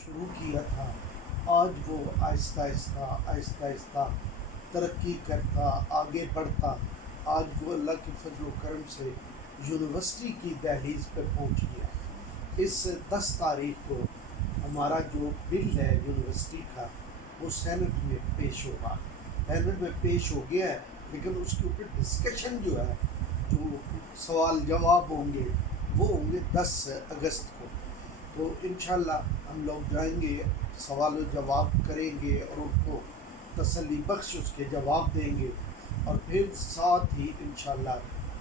شروع کیا تھا آج وہ آہستہ آہستہ ترقی کرتا آگے بڑھتا آج وہ اللہ کے فضل و کرم سے یونیورسٹی کی دہلیز پہ پہنچ گیا. اس 10 تاریخ کو ہمارا جو بل ہے یونیورسٹی کا وہ سینٹ میں پیش ہوگا. سینٹ میں پیش ہو گیا ہے لیکن اس کے اوپر ڈسکشن جو ہے جو سوال جواب ہوں گے وہ ہوں گے 10 اگست کو. تو انشاءاللہ ہم لوگ جائیں گے, سوال و جواب کریں گے اور ان کو تسلی بخش اس کے جواب دیں گے, اور پھر ساتھ ہی انشاءاللہ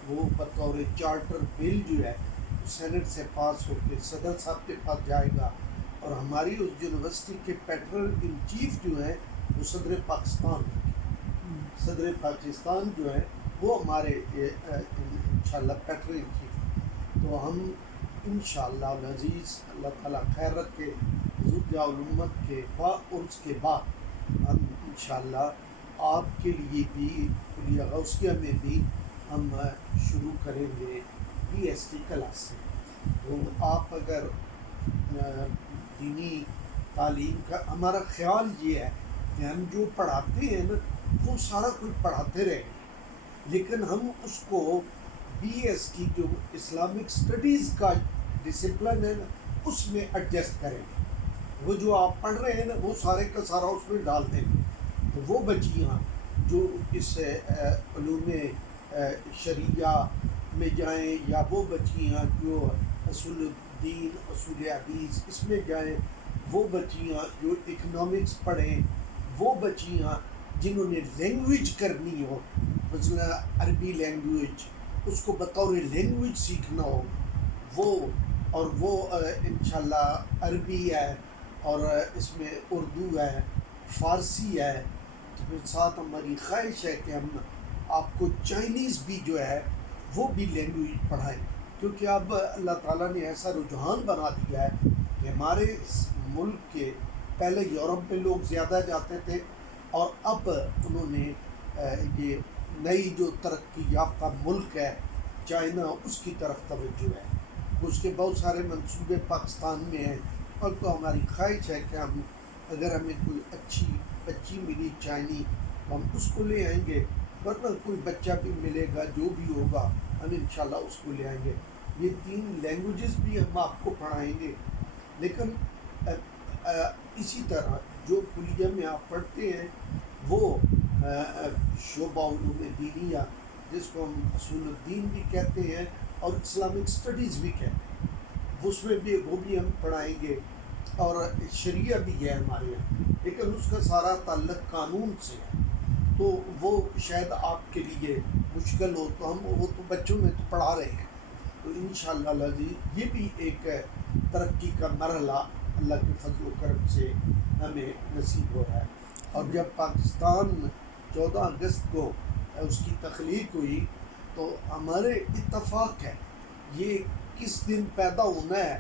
وہ بطور چارٹر بل جو ہے سینٹ سے پاس ہو کے صدر صاحب کے پاس جائے گا, اور ہماری اس یونیورسٹی کے پیٹرن ان چیف جو ہیں وہ صدر پاکستان صدر پاکستان جو ہے وہ ہمارے انشاءاللہ پیٹرن ان چیف. تو ہم انشاءاللہ العزیز اللہ تعالیٰ خیر رکھے زوجہ الامت کے بعد اور اس کے بعد ہم انشاءاللہ آپ کے لیے بھی کلیہ غوثیہ میں بھی ہم شروع کریں گے پی ایس ٹی کلاس سے. تو آپ اگر دینی تعلیم کا ہمارا خیال یہ ہے کہ ہم جو پڑھاتے ہیں نا وہ سارا کچھ پڑھاتے رہیں گے, لیکن ہم اس کو بی ایس کی جو اسلامک سٹڈیز کا ڈسپلن ہے نا اس میں ایڈجسٹ کریں گے. وہ جو آپ پڑھ رہے ہیں نا وہ سارے کا سارا اس میں ڈال دیں گے. تو وہ بچیاں جو اس علوم شریعہ میں جائیں یا وہ بچیاں جو اصول الدین اصول حدیث اس میں جائیں, وہ بچیاں جو اکنامکس پڑھیں, وہ بچیاں جنہوں نے لینگویج کرنی ہو مثلا عربی لینگویج اس کو بطور لینگویج سیکھنا ہو وہ, اور وہ انشاءاللہ عربی ہے اور اس میں اردو ہے فارسی ہے. تو پھر ساتھ ہماری خواہش ہے کہ ہم آپ کو چائنیز بھی جو ہے وہ بھی لینگویج پڑھائیں, کیونکہ اب اللہ تعالیٰ نے ایسا رجحان بنا دیا ہے کہ ہمارے ملک کے پہلے یورپ میں لوگ زیادہ جاتے تھے اور اب انہوں نے یہ نئی جو ترقی یافتہ ملک ہے چائنا اس کی طرف توجہ ہے. اس کے بہت سارے منصوبے پاکستان میں ہیں, اور تو ہماری خواہش ہے کہ ہم اگر ہمیں کوئی اچھی بچی ملی چائنی ہم اس کو لے آئیں گے, ورنہ کوئی بچہ بھی ملے گا جو بھی ہوگا ہم انشاءاللہ اس کو لے آئیں گے. یہ 3 لینگویجز بھی ہم آپ کو پڑھائیں گے, لیکن اسی طرح جو کلیہ میں آپ پڑھتے ہیں وہ شعبہ علوم دینیہ جس کو ہم اصول الدین بھی کہتے ہیں اور اسلامک سٹڈیز بھی کہتے ہیں, اس میں بھی وہ بھی ہم پڑھائیں گے. اور شریعہ بھی ہے ہمارے یہاں لیکن اس کا سارا تعلق قانون سے ہے, تو وہ شاید آپ کے لیے مشکل ہو, تو ہم وہ تو بچوں میں تو پڑھا رہے ہیں. تو انشاءاللہ العزیز یہ بھی ایک ترقی کا مرحلہ اللہ کے فضل و کرم سے ہمیں نصیب ہو رہا ہے. اور جب پاکستان 14 اگست کو اس کی تخلیق ہوئی تو ہمارے اتفاق ہے یہ کس دن پیدا ہونا ہے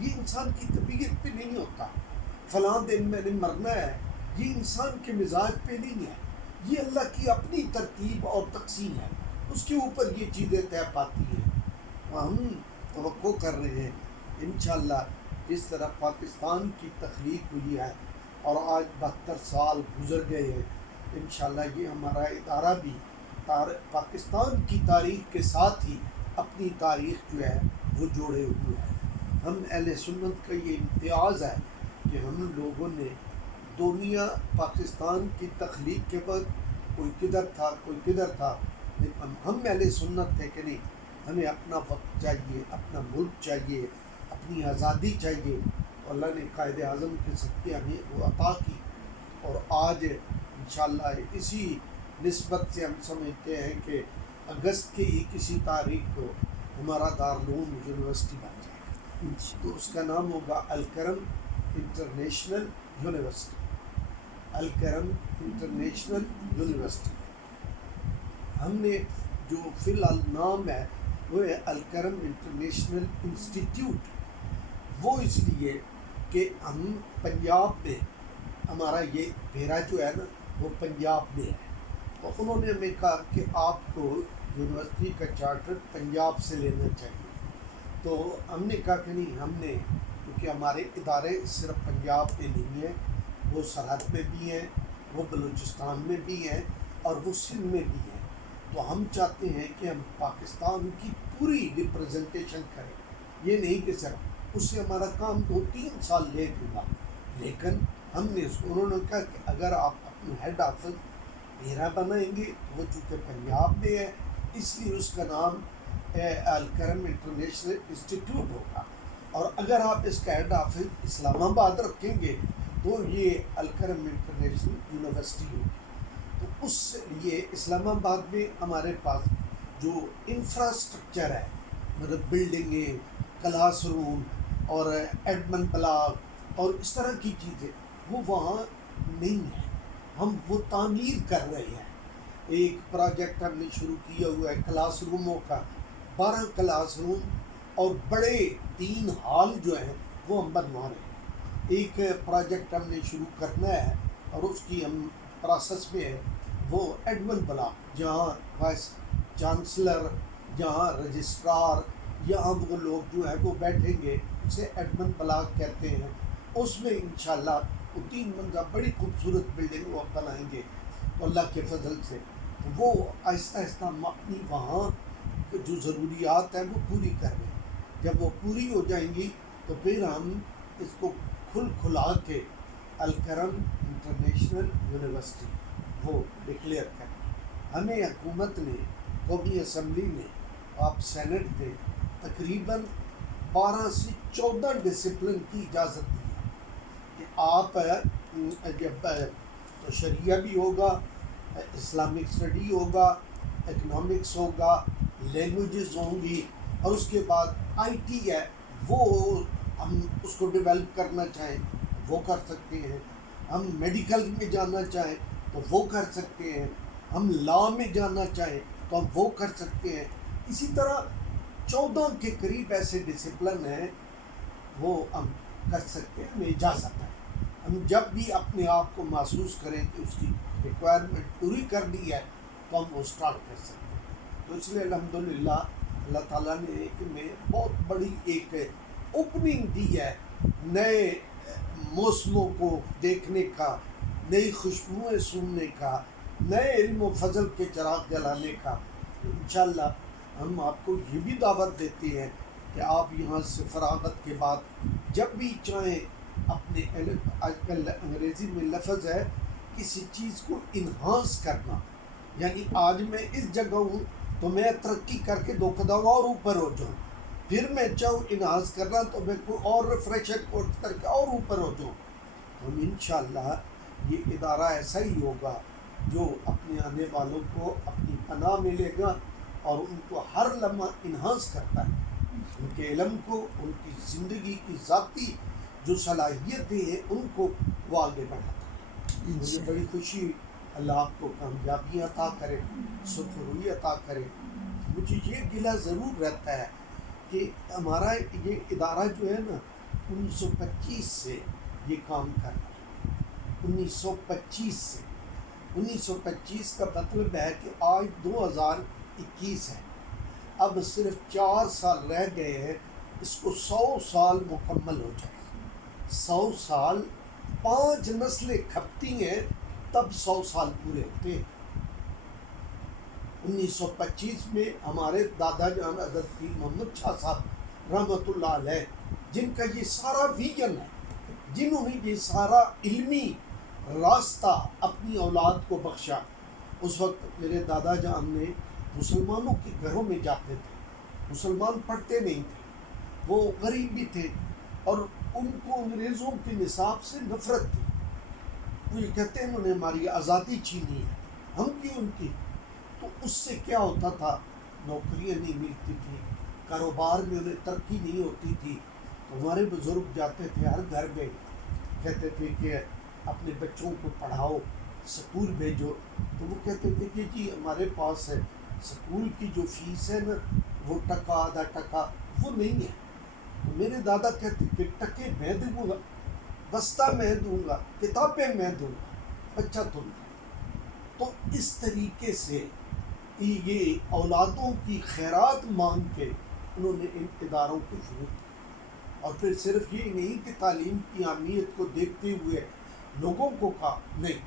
یہ انسان کی طبیعت پہ نہیں ہوتا, فلاں دن میں نے مرنا ہے یہ انسان کے مزاج پہ نہیں ہے, یہ اللہ کی اپنی ترتیب اور تقسیم ہے, اس کے اوپر یہ چیزیں طے پاتی ہیں. ہم توقع کر رہے ہیں انشاءاللہ جس طرح پاکستان کی تخلیق ہوئی ہے اور آج 72 سال گزر گئے ہیں, انشاءاللہ یہ ہمارا ادارہ بھی پاکستان کی تاریخ کے ساتھ ہی اپنی تاریخ جو ہے وہ جوڑے ہوئے ہیں. ہم اہل سنت کا یہ امتیاز ہے کہ ہم لوگوں نے دنیا پاکستان کی تخلیق کے وقت کوئی کدھر تھا کوئی کدھر تھا, لیکن ہم اہل سنت تھے کہ نہیں ہمیں اپنا وقت چاہیے, اپنا ملک چاہیے, اپنی آزادی چاہیے. اللہ نے قائد اعظم کے صدقے ہمیں وہ عطا کی, اور آج انشاءاللہ اسی نسبت سے ہم سمجھتے ہیں کہ اگست کی ہی کسی تاریخ کو ہمارا دارالعلوم یونیورسٹی بن جائے گا, تو اس کا نام ہوگا Al-Karam international university. Al-Karam international university ہم نے جو فی الحال نام ہے وہ ہے الکرم انٹرنیشنل انسٹیٹیوٹ. وہ اس لیے کہ ہم پنجاب میں ہمارا یہ ڈیرا جو ہے نا وہ پنجاب میں ہے, تو انہوں نے ہمیں کہا کہ آپ کو یونیورسٹی کا چارٹر پنجاب سے لینا چاہیے. تو ہم نے کہا کہ نہیں, ہم نے کیونکہ ہمارے ادارے صرف پنجاب میں نہیں ہیں، وہ سرحد میں بھی ہیں، وہ بلوچستان میں بھی ہیں، اور وہ سندھ میں بھی ہیں۔ تو ہم چاہتے ہیں کہ ہم پاکستان کی پوری ریپرزنٹیشن کریں، یہ نہیں کہ صرف اس سے ہمارا کام 2-3 سال لیٹ ہوگا، لیکن ہم نے انہوں نے کہا کہ اگر آپ اپنے ہیڈ آفس میرا بنائیں گے، وہ چونکہ پنجاب میں ہے اس لیے اس کا نام الکرم انٹرنیشنل انسٹیٹیوٹ ہوگا، اور اگر آپ اس کا ہیڈ آفس اسلام آباد رکھیں گے تو یہ الکرم انٹرنیشنل یونیورسٹی ہوگی۔ تو اس لیے اسلام آباد میں ہمارے پاس جو انفراسٹرکچر ہے، مطلب بلڈنگیں، کلاس روم اور ایڈمن بلاک اور اس طرح کی چیزیں، وہ وہاں نہیں ہے، ہم وہ تعمیر کر رہے ہیں۔ ایک پروجیکٹ ہم نے شروع کیا ہوا ہے کلاس روموں کا، 12 کلاس روم اور بڑے 3 ہال جو ہیں وہ ہم بنوا رہے ہیں۔ ایک پروجیکٹ ہم نے شروع کرنا ہے اور اس کی ہم پروسیس میں ہے، وہ ایڈمن بلاک، جہاں وائس چانسلر، جہاں رجسٹرار، یہاں وہ لوگ جو ہے وہ بیٹھیں گے، اسے ایڈمن بلاک کہتے ہیں۔ اس میں انشاءاللہ وہ 3 منزلہ بڑی خوبصورت بلڈنگ وہ بنائیں گے، تو اللہ کے فضل سے وہ آہستہ آہستہ ہم اپنی وہاں جو ضروریات ہیں وہ پوری کر رہے ہیں۔ جب وہ پوری ہو جائیں گی تو پھر ہم اس کو کھلا کے الکرم انٹرنیشنل یونیورسٹی وہ ڈکلیئر کریں۔ ہمیں حکومت نے، قومی اسمبلی نے، آپ سینٹ نے تقریباً 12 سے 14 ڈسپلن کی اجازت دی ہے کہ آپ جب تو شریعہ بھی ہوگا، اسلامک اسٹڈی ہوگا، اکنامکس ہوگا، لینگویجز ہوں گی، اور اس کے بعد آئی ٹی ہے، وہ ہم اس کو ڈیولپ کرنا چاہیں وہ کر سکتے ہیں، ہم میڈیکل میں جانا چاہیں تو وہ کر سکتے ہیں، ہم لا میں جانا چاہیں تو ہم وہ کر سکتے ہیں۔ اسی طرح 14 کے قریب ایسے ڈسپلن ہیں وہ ہم کر سکتے ہیں، ہمیں اجازت ہے۔ ہم جب بھی اپنے آپ کو محسوس کریں کہ اس کی ریکوائرمنٹ پوری کر دی ہے تو ہم وہ اسٹارٹ کر سکتے ہیں۔ تو اس لیے الحمدللہ اللہ تعالیٰ نے ایک میں بہت بڑی ایک اوپننگ دی ہے، نئے موسموں کو دیکھنے کا، نئی خوشبوئیں سننے کا، نئے علم و فضل کے چراغ جلانے کا۔ انشاءاللہ ہم آپ کو یہ بھی دعوت دیتے ہیں کہ آپ یہاں سے فراغت کے بعد جب بھی چاہیں اپنے آج کل انگریزی میں لفظ ہے کسی چیز کو انہانس کرنا، یعنی آج میں اس جگہ ہوں تو میں ترقی کر کے 2 قدم اور اوپر ہو جاؤں، پھر میں چاہوں انہانس کرنا تو میں کوئی اور ریفریشر کورس کر کے اور اوپر ہو جاؤں۔ ہم انشاءاللہ یہ ادارہ ایسا ہی ہوگا جو اپنے آنے والوں کو اپنی پناہ ملے گا اور ان کو ہر لمحہ انہانس کرتا ہے، ان کے علم کو، ان کی زندگی کی ذاتی جو صلاحیتیں ہیں ان کو وہ آگے بڑھاتا ہے۔ مجھے بڑی خوشی، اللہ آپ کو کامیابی عطا کرے، سرخروئی عطا کرے۔ مجھے یہ گلہ ضرور رہتا ہے کہ ہمارا یہ ادارہ جو ہے نا 1925 سے یہ کام کر رہا ہے، 1925 سے۔ 1925 کا مطلب ہے کہ آج 2021 ہے، اب صرف 4 سال رہ گئے ہیں اس کو 100 سال مکمل ہو جائے۔ 100 سال 5 نسلیں کھپتی ہیں تب 100 سال پورے ہوتے ہیں۔ 1925 میں ہمارے دادا جان حضرت پیر محمد شاہ صاحب رحمۃ اللہ علیہ، جن کا یہ سارا ویژن ہے، جنہوں نے یہ سارا علمی راستہ اپنی اولاد کو بخشا۔ اس وقت میرے دادا جان نے مسلمانوں کے گھروں میں جاتے تھے، مسلمان پڑھتے نہیں تھے، وہ غریب بھی تھے اور ان کو انگریزوں کے نصاب سے نفرت تھی۔ وہ یہ کہتے ہیں انہوں نے ہماری آزادی چھینی ہے، ہم کیوں ان کی؟ تو اس سے کیا ہوتا تھا، نوکریاں نہیں ملتی تھی، کاروبار میں انہیں ترقی نہیں ہوتی تھی۔ تو ہمارے بزرگ جاتے تھے ہر گھر میں، کہتے تھے کہ اپنے بچوں کو پڑھاؤ، سکول بھیجو۔ تو وہ کہتے تھے کہ جی ہمارے پاس ہے سکول کی جو فیس ہے نا وہ ٹکا آدھا ٹکا وہ نہیں ہے۔ تو میرے دادا کہتے کہ ٹکے میں دوں گا، بستہ میں دوں گا، کتابیں میں دوں گا، بچہ تم ہے۔ تو اس طریقے سے یہ اولادوں کی خیرات مانگ کے انہوں نے ان اداروں کو شروع کیا۔ اور پھر صرف یہ نہیں کہ تعلیم کی اہمیت کو دیکھتے ہوئے لوگوں کو کہا نہیں،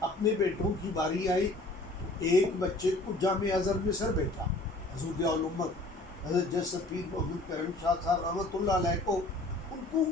اپنے بیٹوں کی باری آئی تو ایک بچے کو جامعہ ازہر مصر بھیجا، حضور ضیاء الامت حضرت جج سفیر محمد کرم شاہ صاحب رحمۃ اللہ علیہ کو، ان کو